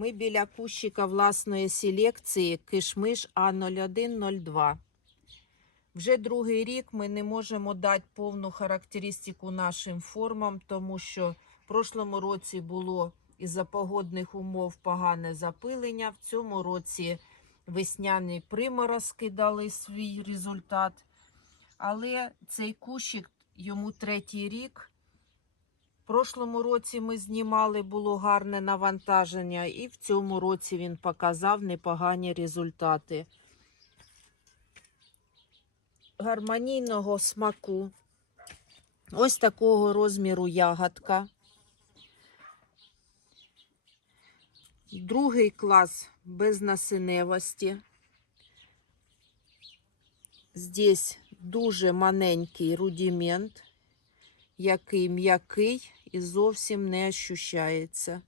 Ми біля кущика власної селекції Кишмиш А0102. Вже другий рік ми не можемо дати повну характеристику нашим формам, тому що в прошлому році було із-за погодних умов погане запилення. В цьому році весняні приморозки дали свій результат. Але цей кущик йому третій рік. В прошлому році ми знімали, було гарне навантаження, і в цьому році він показав непогані результати. Гармонійного смаку. Ось такого розміру ягодка. Другий клас без насиневості. Здесь дуже маленький рудимент, який м'який і зовсім не ощущається.